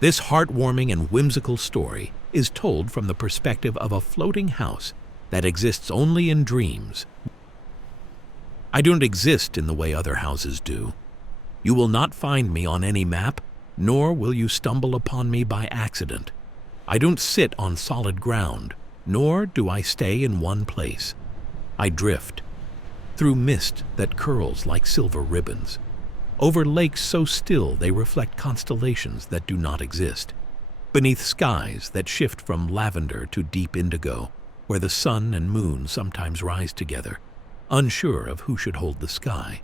This heartwarming and whimsical story is told from the perspective of a floating house that exists only in dreams. I don't exist in the way other houses do. You will not find me on any map, nor will you stumble upon me by accident. I don't sit on solid ground, nor do I stay in one place. I drift through mist that curls like silver ribbons, over lakes so still they reflect constellations that do not exist, beneath skies that shift from lavender to deep indigo, where the sun and moon sometimes rise together, unsure of who should hold the sky.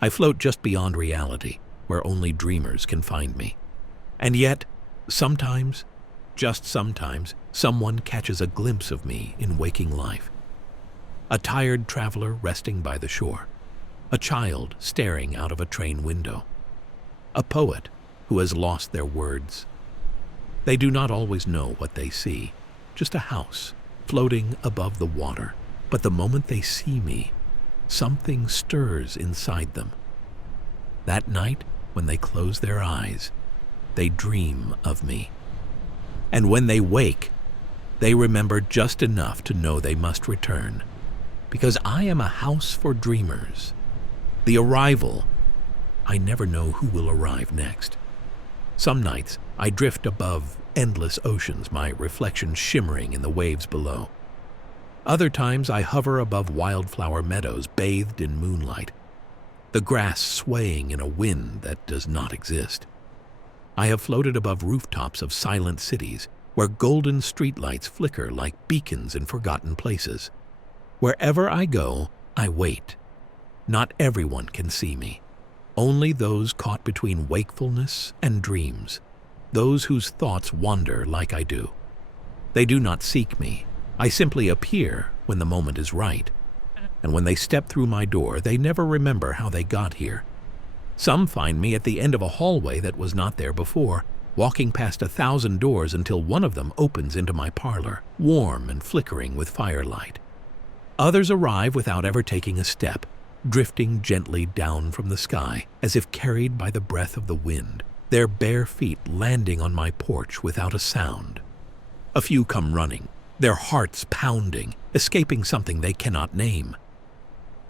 I float just beyond reality, where only dreamers can find me. And yet, sometimes, just sometimes, someone catches a glimpse of me in waking life. A tired traveler resting by the shore, a child staring out of a train window, a poet who has lost their words. They do not always know what they see, just a house floating above the water. But the moment they see me, something stirs inside them. That night, when they close their eyes, they dream of me. And when they wake, they remember just enough to know they must return, because I am a house for dreamers. The arrival, I never know who will arrive next. Some nights, I drift above endless oceans, my reflection shimmering in the waves below. Other times, I hover above wildflower meadows bathed in moonlight, the grass swaying in a wind that does not exist. I have floated above rooftops of silent cities, where golden streetlights flicker like beacons in forgotten places. Wherever I go, I wait. Not everyone can see me. Only those caught between wakefulness and dreams, those whose thoughts wander like I do. They do not seek me. I simply appear when the moment is right. And when they step through my door, they never remember how they got here. Some find me at the end of a hallway that was not there before, walking past 1,000 doors until one of them opens into my parlor, warm and flickering with firelight. Others arrive without ever taking a step, drifting gently down from the sky, as if carried by the breath of the wind, their bare feet landing on my porch without a sound. A few come running, their hearts pounding, escaping something they cannot name.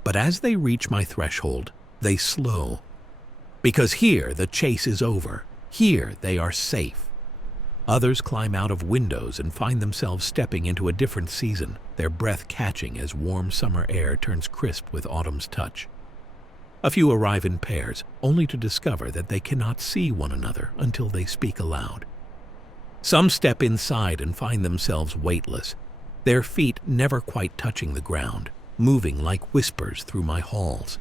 But as they reach my threshold, they slow. Because here the chase is over. Here they are safe. Others climb out of windows and find themselves stepping into a different season, their breath catching as warm summer air turns crisp with autumn's touch. A few arrive in pairs, only to discover that they cannot see one another until they speak aloud. Some step inside and find themselves weightless, their feet never quite touching the ground, moving like whispers through my halls.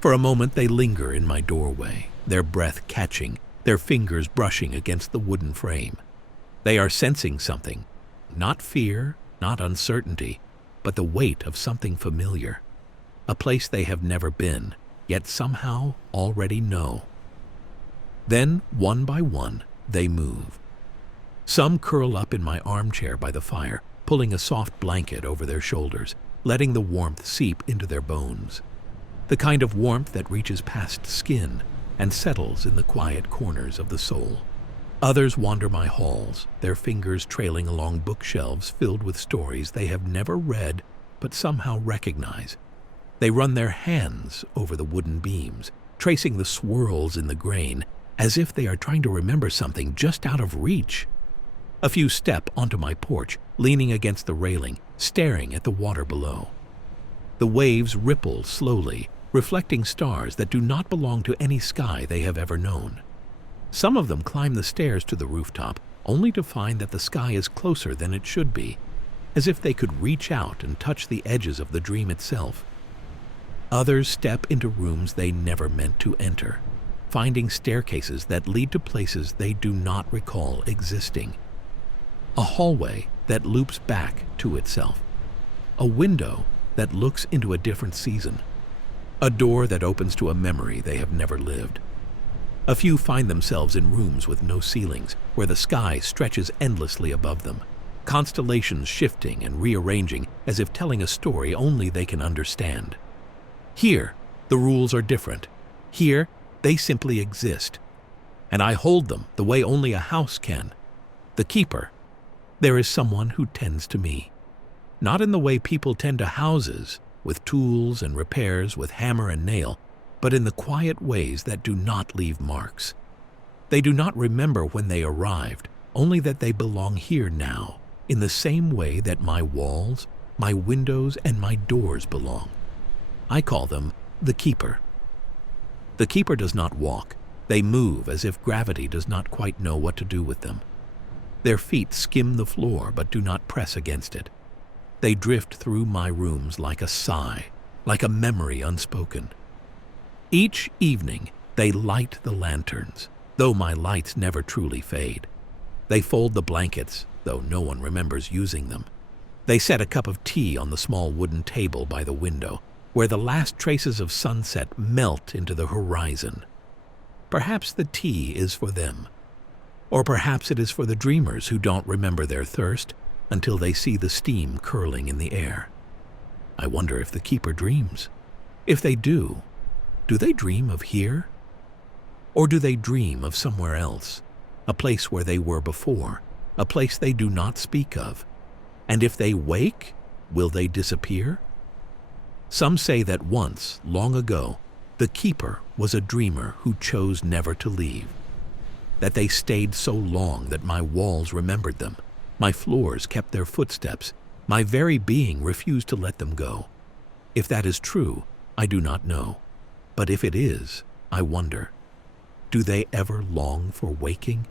For a moment they linger in my doorway, their breath catching, their fingers brushing against the wooden frame. They are sensing something, not fear, not uncertainty, but the weight of something familiar, a place they have never been, yet somehow already know. Then, one by one, they move. Some curl up in my armchair by the fire, pulling a soft blanket over their shoulders, letting the warmth seep into their bones. The kind of warmth that reaches past skin and settles in the quiet corners of the soul. Others wander my halls, their fingers trailing along bookshelves filled with stories they have never read but somehow recognize. They run their hands over the wooden beams, tracing the swirls in the grain, as if they are trying to remember something just out of reach. A few step onto my porch, leaning against the railing, staring at the water below. The waves ripple slowly, reflecting stars that do not belong to any sky they have ever known. Some of them climb the stairs to the rooftop, only to find that the sky is closer than it should be, as if they could reach out and touch the edges of the dream itself. Others step into rooms they never meant to enter, finding staircases that lead to places they do not recall existing. A hallway that loops back to itself. A window that looks into a different season. A door that opens to a memory they have never lived. A few find themselves in rooms with no ceilings, where the sky stretches endlessly above them, constellations shifting and rearranging as if telling a story only they can understand. Here, the rules are different. Here, they simply exist. and I hold them the way only a house can. The keeper. There is someone who tends to me. Not in the way people tend to houses, with tools and repairs, with hammer and nail, but in the quiet ways that do not leave marks. They do not remember when they arrived, only that they belong here now, in the same way that my walls, my windows, and my doors belong. I call them the keeper. The keeper does not walk. They move as if gravity does not quite know what to do with them. Their feet skim the floor but do not press against it. They drift through my rooms like a sigh, like a memory unspoken. Each evening they light the lanterns, though my lights never truly fade. They fold the blankets, though no one remembers using them. They set a cup of tea on the small wooden table by the window, where the last traces of sunset melt into the horizon. Perhaps the tea is for them. Or perhaps it is for the dreamers who don't remember their thirst until they see the steam curling in the air. I wonder if the keeper dreams. If they do they dream of here? Or do they dream of somewhere else, a place where they were before, a place they do not speak of? And if they wake, will they disappear? Some say that once, long ago, the keeper was a dreamer who chose never to leave. That they stayed so long that my walls remembered them, my floors kept their footsteps, my very being refused to let them go. If that is true, I do not know. But if it is, I wonder, do they ever long for waking?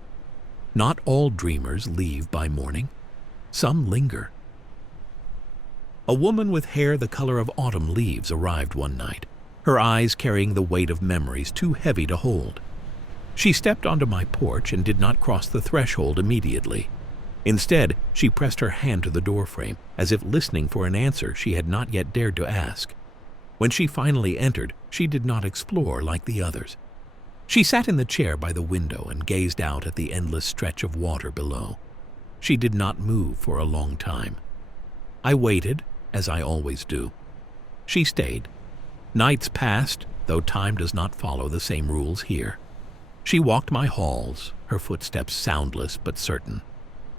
Not all dreamers leave by morning. Some linger. A woman with hair the color of autumn leaves arrived one night, her eyes carrying the weight of memories too heavy to hold. She stepped onto my porch and did not cross the threshold immediately. Instead, she pressed her hand to the doorframe, as if listening for an answer she had not yet dared to ask. When she finally entered, she did not explore like the others. She sat in the chair by the window and gazed out at the endless stretch of water below. She did not move for a long time. I waited, as I always do. She stayed. Nights passed, though time does not follow the same rules here. She walked my halls, her footsteps soundless but certain.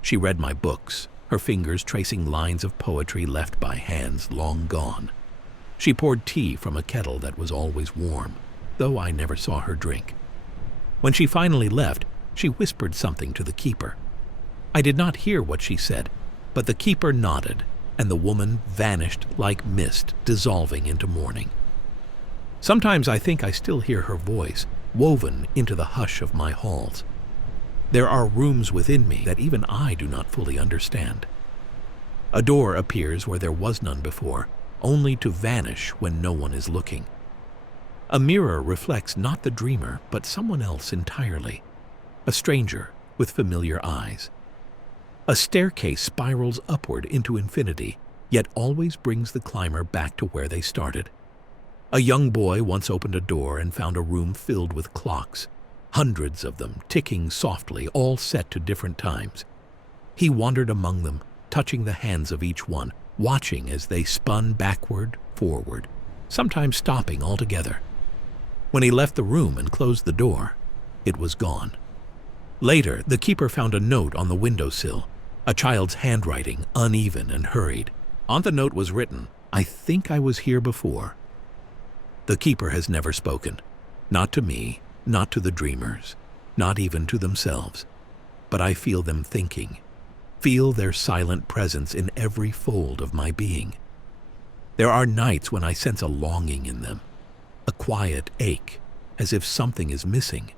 She read my books, her fingers tracing lines of poetry left by hands long gone. She poured tea from a kettle that was always warm, though I never saw her drink. When she finally left, she whispered something to the keeper. I did not hear what she said, but the keeper nodded, and the woman vanished like mist dissolving into morning. Sometimes I think I still hear her voice, woven into the hush of my halls. There are rooms within me that even I do not fully understand. A door appears where there was none before, only to vanish when no one is looking. A mirror reflects not the dreamer, but someone else entirely, a stranger with familiar eyes. A staircase spirals upward into infinity, yet always brings the climber back to where they started. A young boy once opened a door and found a room filled with clocks, hundreds of them ticking softly, all set to different times. He wandered among them, touching the hands of each one, watching as they spun backward, forward, sometimes stopping altogether. When he left the room and closed the door, it was gone. Later, the keeper found a note on the windowsill, a child's handwriting, uneven and hurried. On the note was written, "I think I was here before." The keeper has never spoken, not to me, not to the dreamers, not even to themselves. But I feel them thinking, feel their silent presence in every fold of my being. There are nights when I sense a longing in them, a quiet ache, as if something is missing,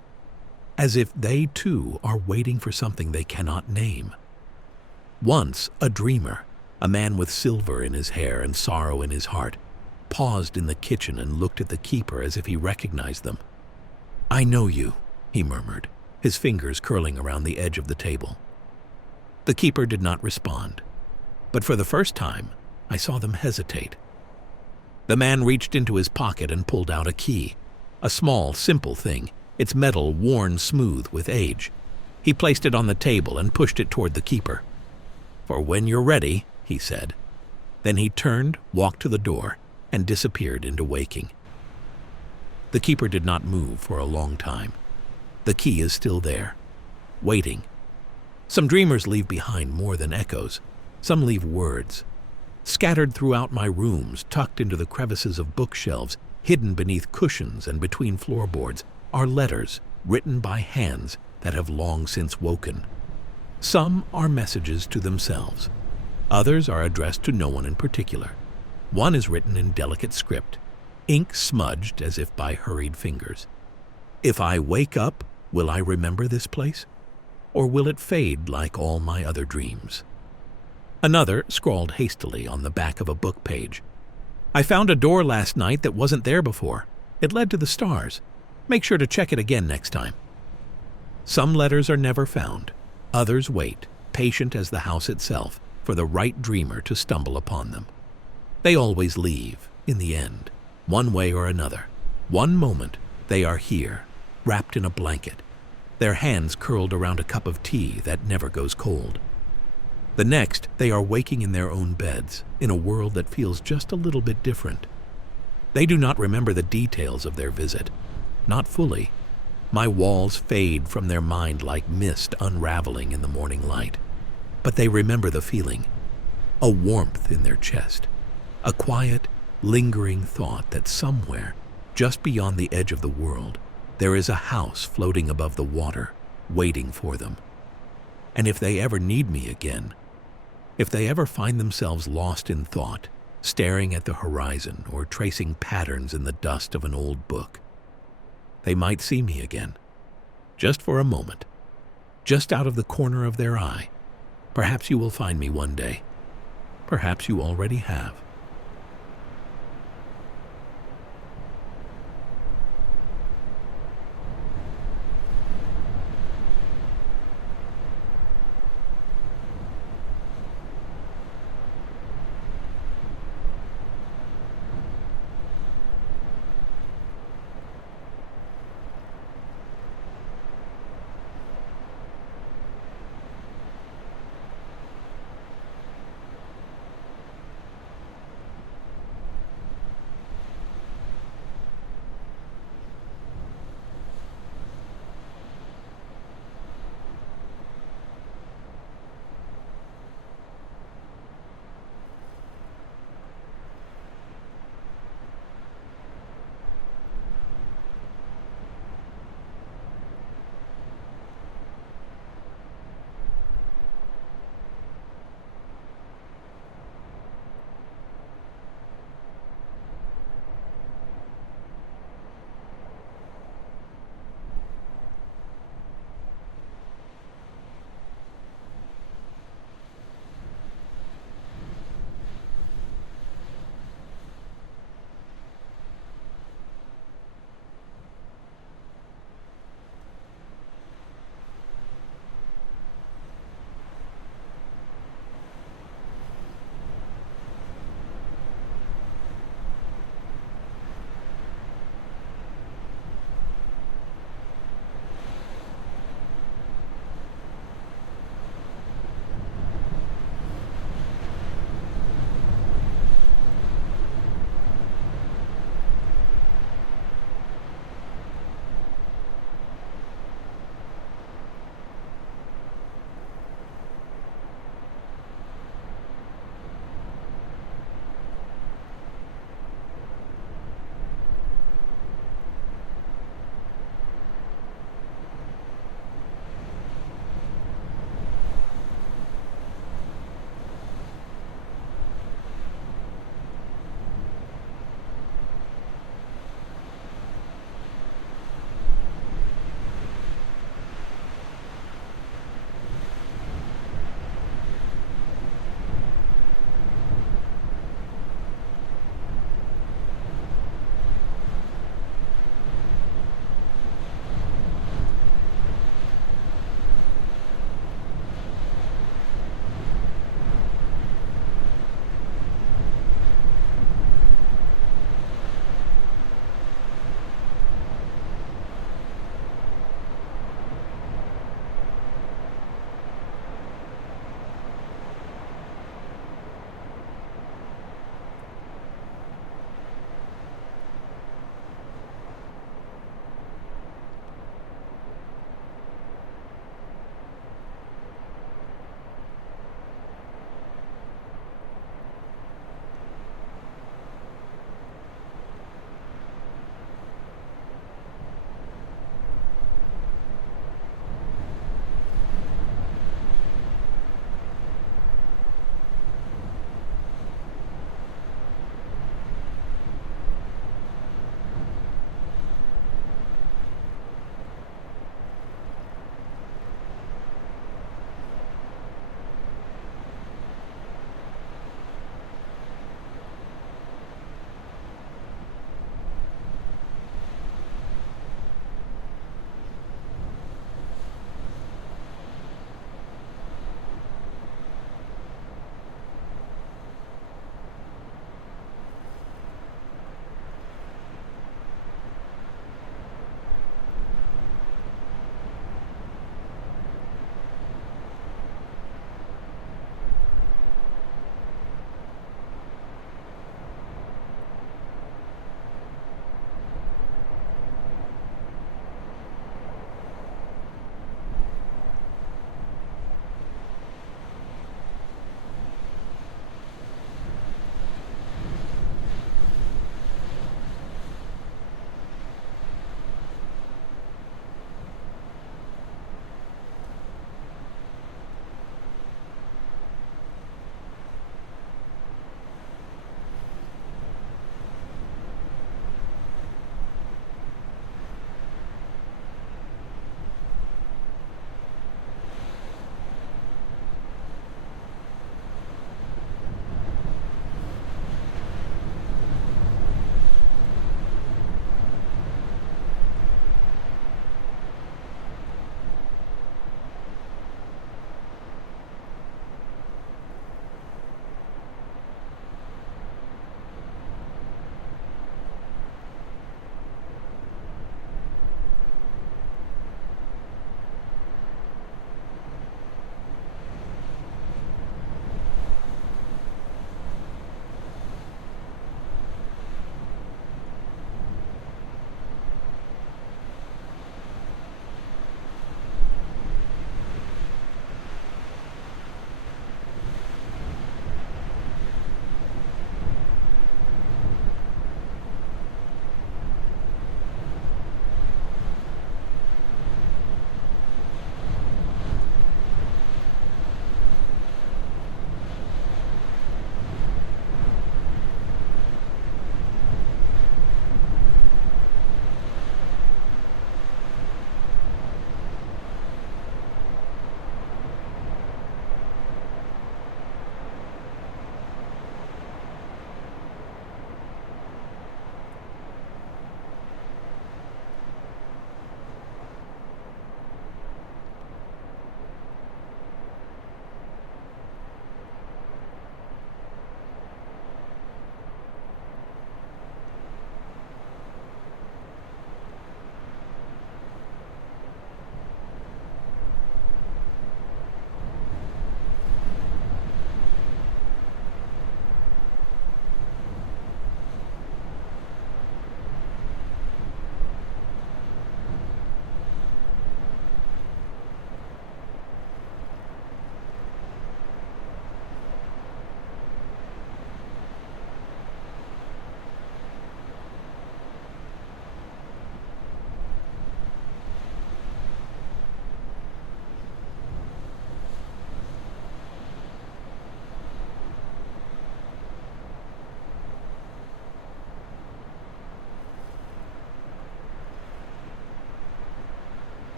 as if they too are waiting for something they cannot name. Once, a dreamer, a man with silver in his hair and sorrow in his heart, paused in the kitchen and looked at the keeper as if he recognized them. "I know you," he murmured, his fingers curling around the edge of the table. The keeper did not respond, but for the first time, I saw them hesitate. The man reached into his pocket and pulled out a key, a small, simple thing, its metal worn smooth with age. He placed it on the table and pushed it toward the keeper. "For when you're ready," he said. Then he turned, walked to the door, and disappeared into waking. The keeper did not move for a long time. The key is still there, waiting. Some dreamers leave behind more than echoes. Some leave words. Scattered throughout my rooms, tucked into the crevices of bookshelves, hidden beneath cushions and between floorboards, are letters written by hands that have long since woken. Some are messages to themselves. Others are addressed to no one in particular. One is written in delicate script, ink smudged as if by hurried fingers. If I wake up, will I remember this place? Or will it fade like all my other dreams? Another scrawled hastily on the back of a book page. I found a door last night that wasn't there before. It led to the stars. Make sure to check it again next time. Some letters are never found. Others wait, patient as the house itself, for the right dreamer to stumble upon them. They always leave, in the end, one way or another. One moment, they are here, wrapped in a blanket, their hands curled around a cup of tea that never goes cold. The next, they are waking in their own beds, in a world that feels just a little bit different. They do not remember the details of their visit, not fully. My walls fade from their mind like mist unraveling in the morning light. But they remember the feeling, a warmth in their chest, a quiet, lingering thought that somewhere, just beyond the edge of the world, there is a house floating above the water, waiting for them. And if they ever need me again, if they ever find themselves lost in thought, staring at the horizon or tracing patterns in the dust of an old book, they might see me again, just for a moment, just out of the corner of their eye. Perhaps you will find me one day. Perhaps you already have.